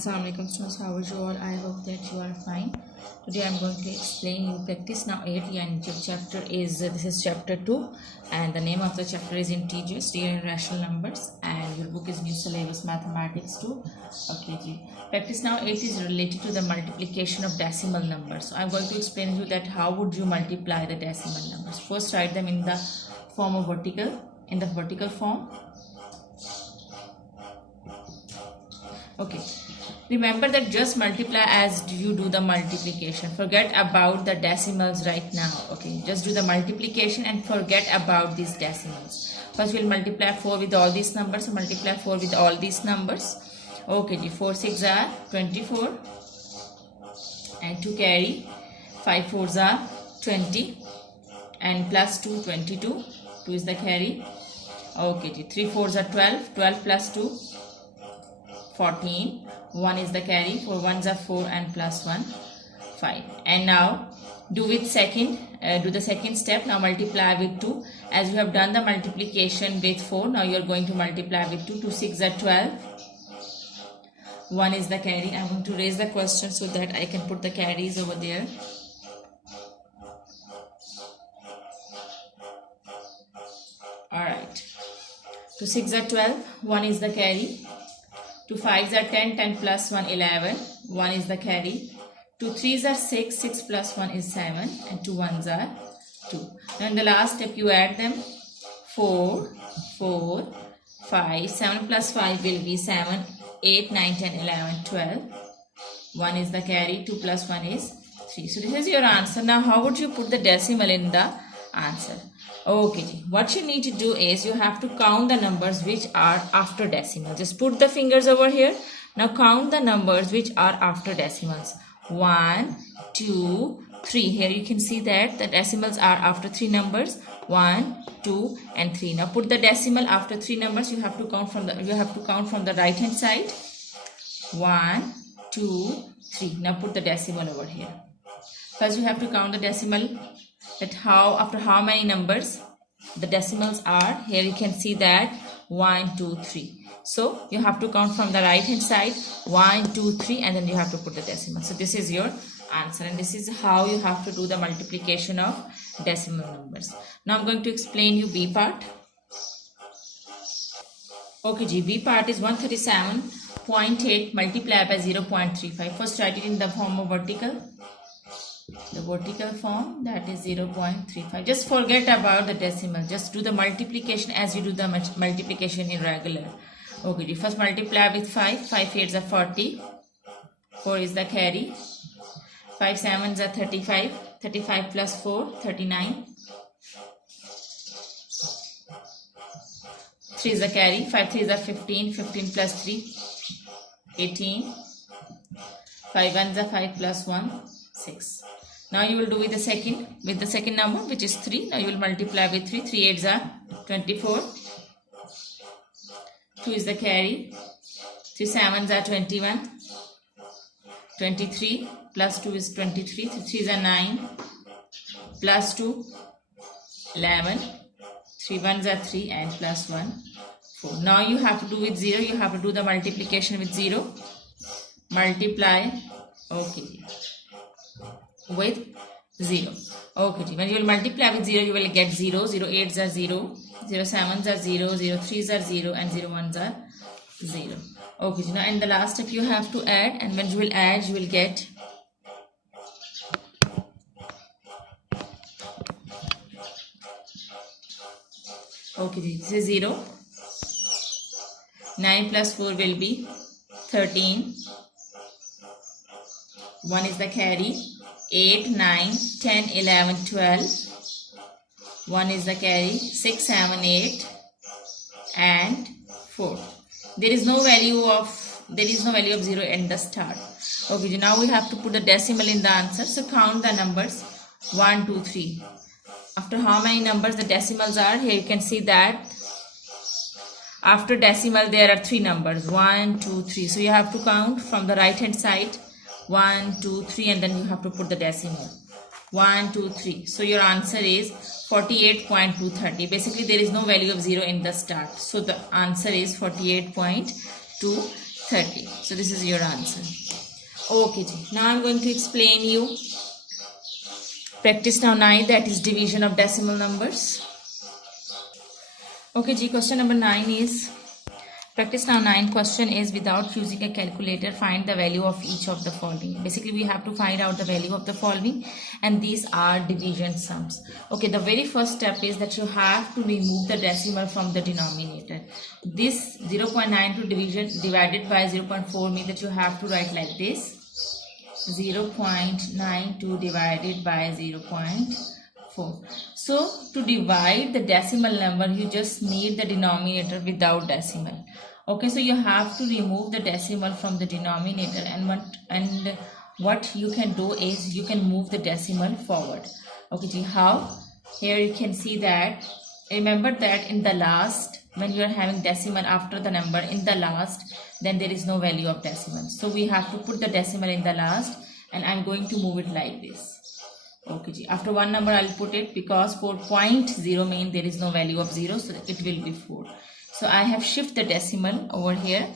Assalamu alaikum students, how are you all? I hope that you are fine. Today I am going to explain you practice now 8 and chapter is this is chapter 2 and the name of the chapter is integers, real and rational numbers, and your book is new syllabus mathematics 2. Okay ji. Practice now 8 is related to the multiplication of decimal numbers. So I am going to explain you that how would you multiply the decimal numbers. First write them in the form of vertical form. Okay, remember that just multiply as you do the multiplication. Forget about the decimals right now. Okay, just do the multiplication and forget about these decimals. First we'll multiply 4 with all these numbers. So multiply 4 with all these numbers. Okay, 4 6 are 24 and 2 carry. 5 4s are 20 and plus 2 22. 2 is the carry. Okay, 3 4s are 12. 12 plus 2 14. 1 is the carry. 4 1s are 4 and plus 1 5. And now do the second step. Now multiply with 2. As you have done the multiplication with 4, now you are going to multiply with 2. 2 6 are 12. 1 is the carry. I am going to raise the question so that I can put the carries over there. Alright. 2 6 are 12. 1 is the carry. 2 5s are 10, 10 plus 1 11, 1 is the carry. 2 3s are 6, 6 plus 1 is 7, and 2 1s are 2. Now in the last step you add them. 4, 4, 5, 7 plus 5 will be 7, 8, 9, 10, 11, 12. 1 is the carry, 2 plus 1 is 3. So this is your answer. Now how would you put the decimal in the answer? Okay, what you need to do is you have to count the numbers which are after decimal. Just put the fingers over here. Now count the numbers which are after decimals. 1, 2, 3. Here you can see that the decimals are after 3 numbers. 1, 2 and 3. Now put the decimal after 3 numbers. You have to count from the right hand side. 1, 2, 3. Now put the decimal over here. First you have to count the decimal, that after how many numbers the decimals are. Here you can see that 1 2 3. So you have to count from the right hand side 1 2 3 and then you have to put the decimal. So this is your answer, and this is how you have to do the multiplication of decimal numbers. Now I'm going to explain you B part. Okay, B part is 137.8 multiplied by 0.35. First write it in the form of vertical. The vertical form, that is 0.35. Just forget about the decimal. Just do the multiplication as you do the multiplication in regular. Okay, first multiply with 5. 5 8s are 40. 4 is the carry. 5 7s are 35. 35 plus 4, 39. 3 is the carry. 5 3s are 15. 15 plus 3, 18. 5 1s are 5 plus 1, 6. Now you will do with the second number, which is 3. Now you will multiply with 3. 3 8s are 24. 2 is the carry. 3 7s are 21. 23 plus 2 is 23. 3 3s are 9. Plus 2, 11. 3 1s are 3 and plus 1, 4. Now you have to do with 0. You have to do the multiplication with 0. Multiply. Okay, with 0. Okay, when you will multiply with 0, you will get 0. 0 8s are 0. 0 7s are 0. 0 3s are 0 and 0 1s are 0. Okay, now in the last step you have to add, and when you will add you will get this is 0. 9 plus 4 will be 13. 1 is the carry. 8 9 10 11 12. 1 is the carry. 6 7 8 and 4. There is no value of 0 at the start. Okay, now we have to put the decimal in the answer. So count the numbers 1 2 3. After how many numbers the decimals are? Here you can see that after decimal there are 3 numbers, 1 2 3. So you have to count from the right hand side 1 2 3 and then you have to put the decimal 1 2 3. So your answer is 48.230. Basically there is no value of 0 in the start, so the answer is 48.230. 30. So this is your answer. Okay ji. Now I'm going to explain you practice now 9, that is division of decimal numbers. Okay ji, question number 9 is practice now 9. Question is, without using a calculator, find the value of each of the following. Basically we have to find out the value of the following, and these are division sums. Okay, the very first step is that you have to remove the decimal from the denominator. This 0.92 divided by 0.4 means that you have to write like this: 0.92 divided by 0.4. So to divide the decimal number, you just need the denominator without decimal. Okay, so you have to remove the decimal from the denominator, and what you can do is you can move the decimal forward. Okay, how? Here you can see that, remember that in the last, when you are having decimal after the number in the last, then there is no value of decimal. So we have to put the decimal in the last, and I'm going to move it like this. Okay ji, after one number I'll put it, because 4.0 means there is no value of 0, so it will be 4. So I have shift the decimal over here.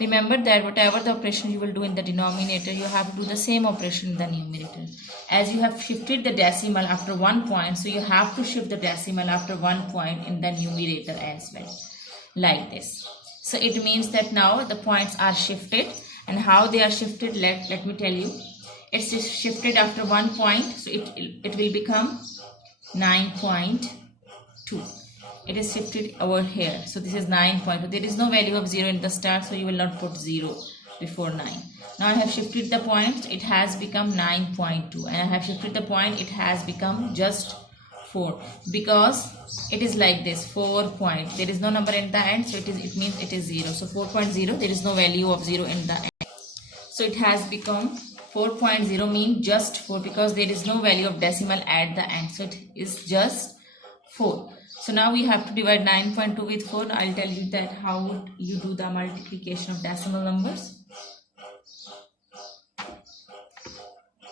Remember that whatever the operation you will do in the denominator, you have to do the same operation in the numerator. As you have shifted the decimal after 1 point, so you have to shift the decimal after 1 point in the numerator as well, like this. So it means that now the points are shifted, and how they are shifted, let me tell you. It's just shifted after 1 point, so it will become 9.2. It is shifted over here, so this is 9.2. There is no value of 0 in the start, so you will not put 0 before 9. Now I have shifted the point, it has become 9.2, and I have shifted the point, it has become just 4, because it is like this, 4 point. There is no number in the end, so it means it is 0. So 4.0, there is no value of 0 in the end. So it has become 4.0 means just 4, because there is no value of decimal at the end, so it is just 4. So now we have to divide 9.2 with 4. I'll tell you that how would you do the multiplication of decimal numbers.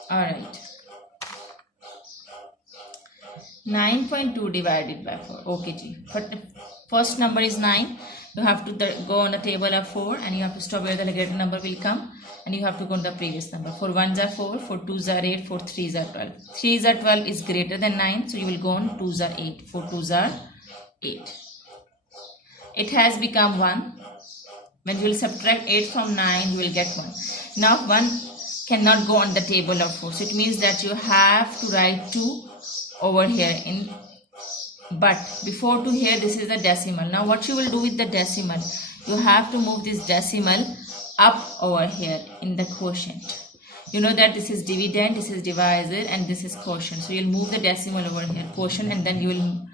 Alright, 9.2 divided by 4. Okay ji, but first number is 9. You have to go on the table of 4, and you have to stop where the greater number will come, and you have to go on the previous number. 4 1s are 4, 4 2s are 8, 4 3s are 12. 3s are 12 is greater than 9, so you will go on 2s are 8, 4 2s are 8. It has become 1. When you will subtract 8 from 9, you will get 1. Now 1 cannot go on the table of 4, so it means that you have to write 2 over here in. But before to here, this is the decimal. Now what you will do with the decimal, you have to move this decimal up over here in the quotient. You know that this is dividend, this is divisor, and this is quotient. So you'll move the decimal over here, quotient, and then you will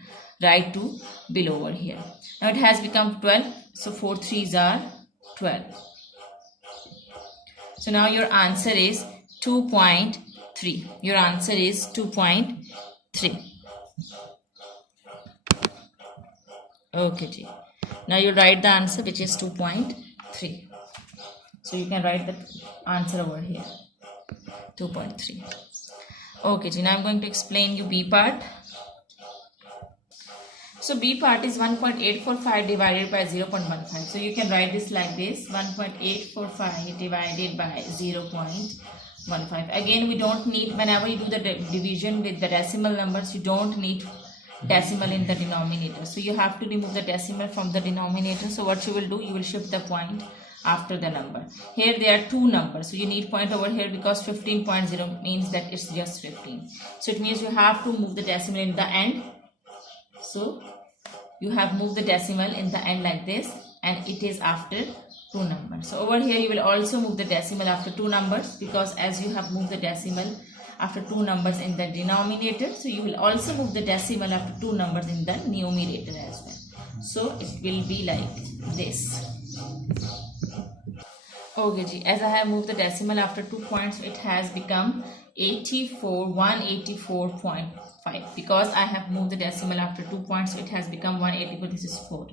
write 2 below over here. Now it has become 12. So 4 3s are 12. So now your answer is 2.3. Your answer is 2.3. Okay ji. Now you write the answer, which is 2.3. So you can write the answer over here, 2.3. Okay ji. Now I'm going to explain you B part. So B part is 1.845 divided by 0.15. So you can write this like this: 1.845 divided by 0.15. Again, we don't need, whenever you do the division with the decimal numbers, you don't need decimal in the denominator. So you have to remove the decimal from the denominator. So what you will do, you will shift the point after the number. Here there are 2 numbers, so you need point over here, because 15.0 means that it's just 15. So it means you have to move the decimal in the end. So you have moved the decimal in the end like this, and it is after 2 numbers. So over here you will also move the decimal after 2 numbers, because as you have moved the decimal after 2 numbers in the denominator, so you will also move the decimal after 2 numbers in the numerator as well. So it will be like this. Okay ji, as I have moved the decimal after 2 points, it has become 184.5. Because I have moved the decimal after 2 points, so it has become 184. This is 4.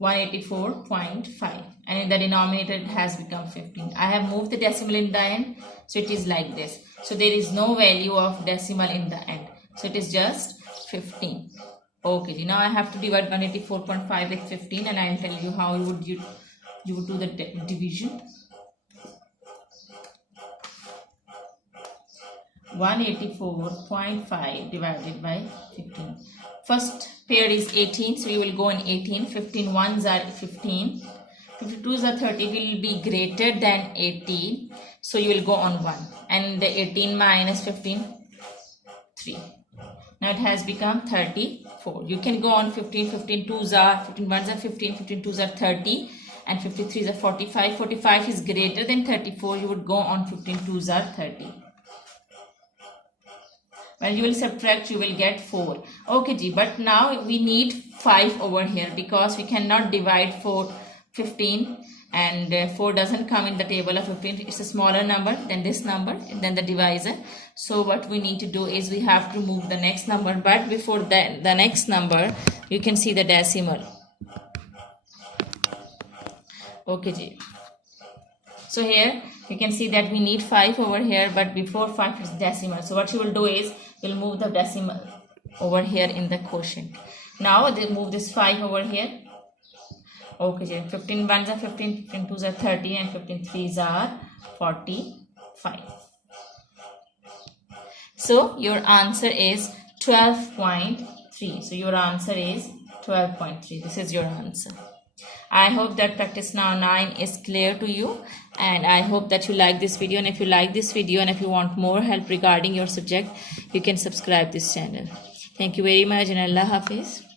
184.5, and in the denominator it has become 15. I have moved the decimal in the end, so it is like this. So there is no value of decimal in the end, so it is just 15. Okay, now I have to divide 184.5 with 15, and I will tell you how would you you would do the division. 184.5 divided by 15. First pair is 18, so you will go in 18. 15 ones are 15. 52s are 30, will be greater than 18, so you will go on 1. And the 18 minus 15, 3. Now it has become 34. You can go on 15. 15 2s are 15 ones are 15. 15 2s are 30, and 53s are 45. 45 is greater than 34. You would go on 15 2s are 30. When you will subtract, you will get 4. Okay ji, but now we need 5 over here, because we cannot divide 15, and 4 doesn't come in the table of 15. It's a smaller number than this number, than the divisor. So what we need to do is we have to move the next number, but before that, the next number, you can see the decimal. Okay ji. So here you can see that we need 5 over here, but before 5 is decimal. So what you will do is we'll move the decimal over here in the quotient. Now they move this 5 over here. Okay, 15 ones are 15, 15 2s are 30, and 15 3s are 45. So your answer is 12.3. So your answer is 12.3. This is your answer. I hope that practice now 9 is clear to you, and I hope that you like this video. And if you like this video and if you want more help regarding your subject, you can subscribe this channel. Thank you very much, and Allah Hafiz.